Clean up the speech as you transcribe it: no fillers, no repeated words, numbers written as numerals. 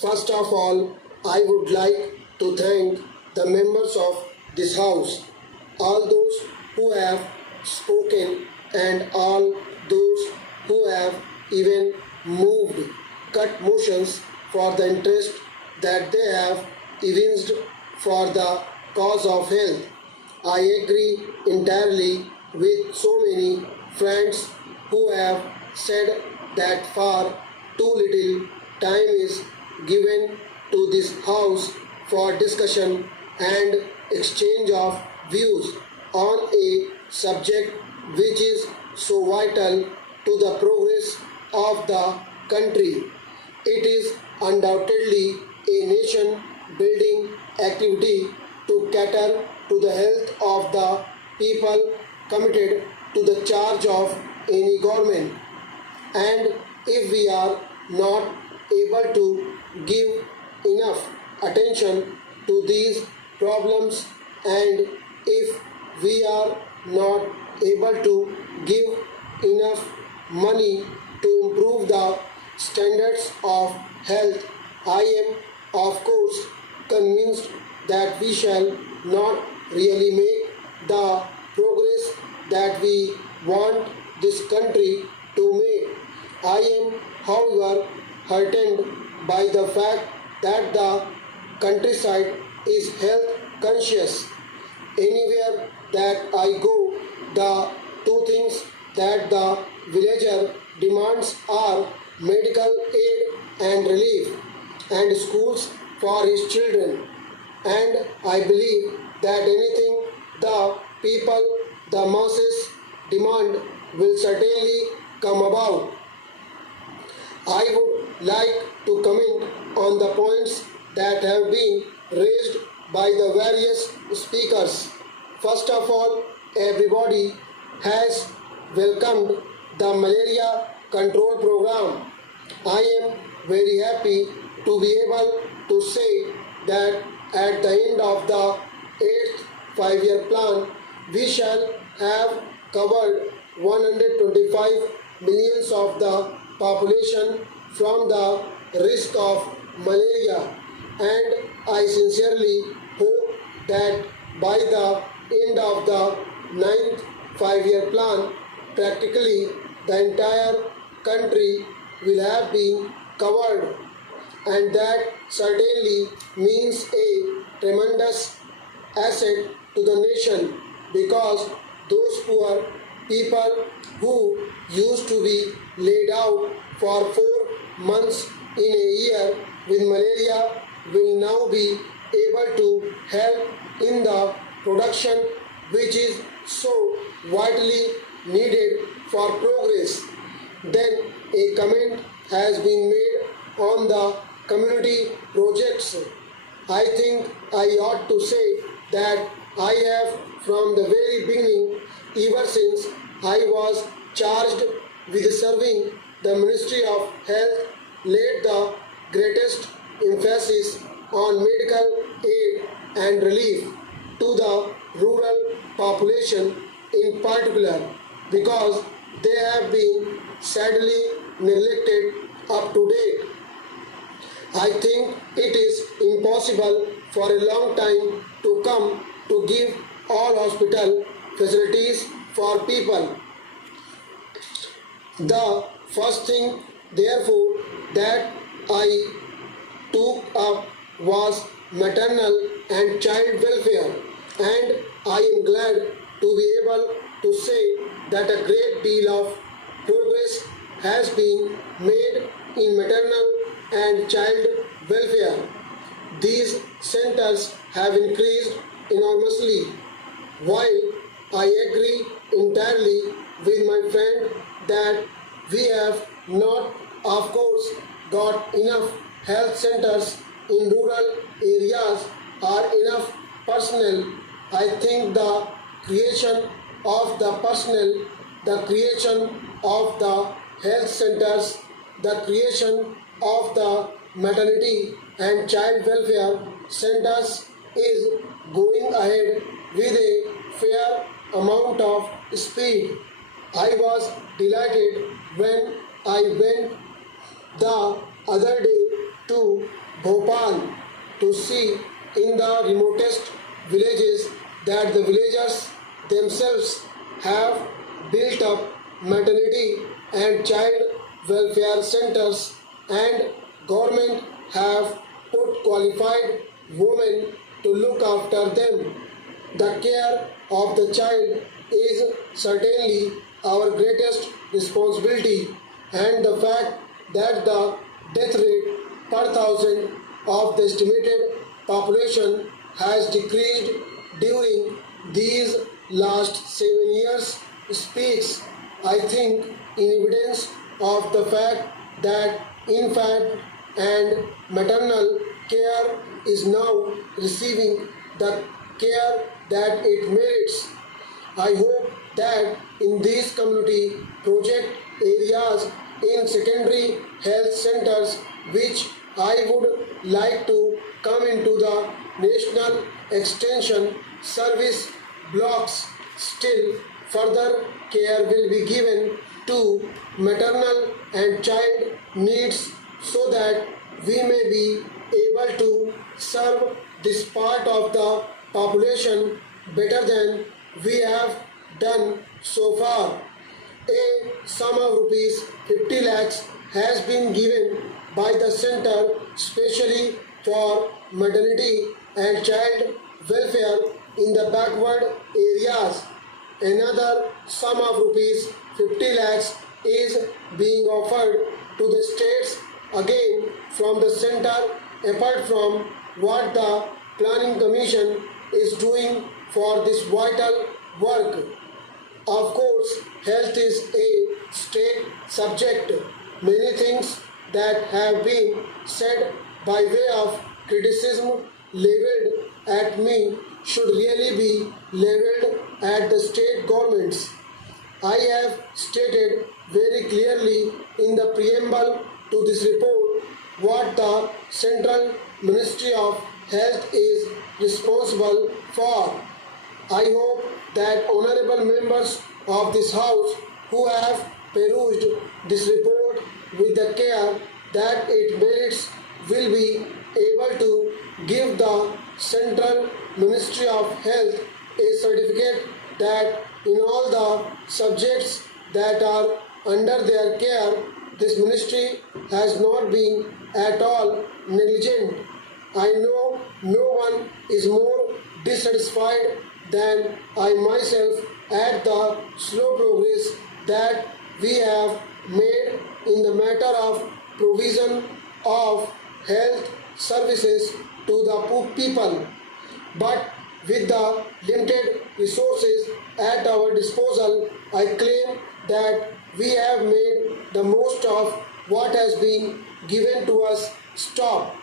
First of all, I would like to thank the members of this House, all those who have spoken, and all those who have even moved cut motions for the interest that they have evinced for the cause of health. I agree entirely with so many friends who have said that far too little time is given to this House for discussion and exchange of views on a subject which is so vital to the progress of the country. It is undoubtedly a nation building activity to cater to the health of the people committed to the charge of any government. And if we are not able to give enough attention to these problems, and if we are not able to give enough money to improve the standards of health, I am of course convinced that we shall not really make the progress that we want this country to make. I am, however, heartened by the fact that the countryside is health conscious. Anywhere that I go, the two things that the villager demands are medical aid and relief, and schools for his children. And I believe that anything the people, the masses demand will certainly come about. I would like to comment on the points that have been raised by the various speakers. First of all, everybody has welcomed the malaria control program. I am very happy to be able to say that at the end of the 8th 5-year plan, we shall have covered 125 millions of the population from the risk of malaria, and I sincerely hope that by the end of the 9th 5-year plan, practically the entire country will have been covered, and that certainly means a tremendous asset to the nation, because those poor people who used to be laid out for 4 months in a year with malaria will now be able to help in the production which is so vitally needed for progress. Then a comment has been made on the community projects. I think I ought to say that I have from the very beginning, ever since I was charged with serving the Ministry of Health, laid the greatest emphasis on medical aid and relief to the rural population in particular, because they have been sadly neglected up to date. I think it is impossible for a long time to come to give all hospital facilities for people. The first thing, therefore, that I took up was maternal and child welfare, and I am glad to be able to say that a great deal of progress has been made in maternal and child welfare. These centers have increased enormously. While I agree entirely with my friend that we have not, of course, got enough health centers in rural areas or enough personnel, I think the creation of the personnel, the creation of the health centers, the creation of the maternity and child welfare centers is going ahead with a fair amount of speed. I was delighted when I went the other day to Bhopal to see in the remotest villages that the villagers themselves have built up maternity and child welfare centers, and government have put qualified women to look after them. The care of the child is certainly our greatest responsibility, and the fact that the death rate per thousand of the estimated population has decreased during these last 7 years speaks, I think, in evidence of the fact that infant and maternal care is now receiving the care that it merits. I hope that in these community project areas in secondary health centers, which I would like to come into the national extension service blocks, still further care will be given to maternal and child needs so that we may be able to serve this part of the population better than we have done so far. A sum of rupees 50 lakhs has been given by the center specially for maternity and child welfare in the backward areas. Another sum of rupees 50 lakhs is being offered to the states again from the center, apart from what the Planning Commission is doing for this vital work. Of course, health is a state subject. Many things that have been said by way of criticism leveled at me should really be leveled at the state governments. I have stated very clearly in the preamble to this report what the Central Ministry of Health is responsible for. I hope that honorable members of this House who have perused this report with the care that it merits will be able to give the Central Ministry of Health a certificate that in all the subjects that are under their care, this ministry has not been at all negligent. I know no one is more dissatisfied than I myself at the slow progress that we have made in the matter of provision of health services to the people. But with the limited resources at our disposal, I claim that we have made the most of what has been given to us. Stop.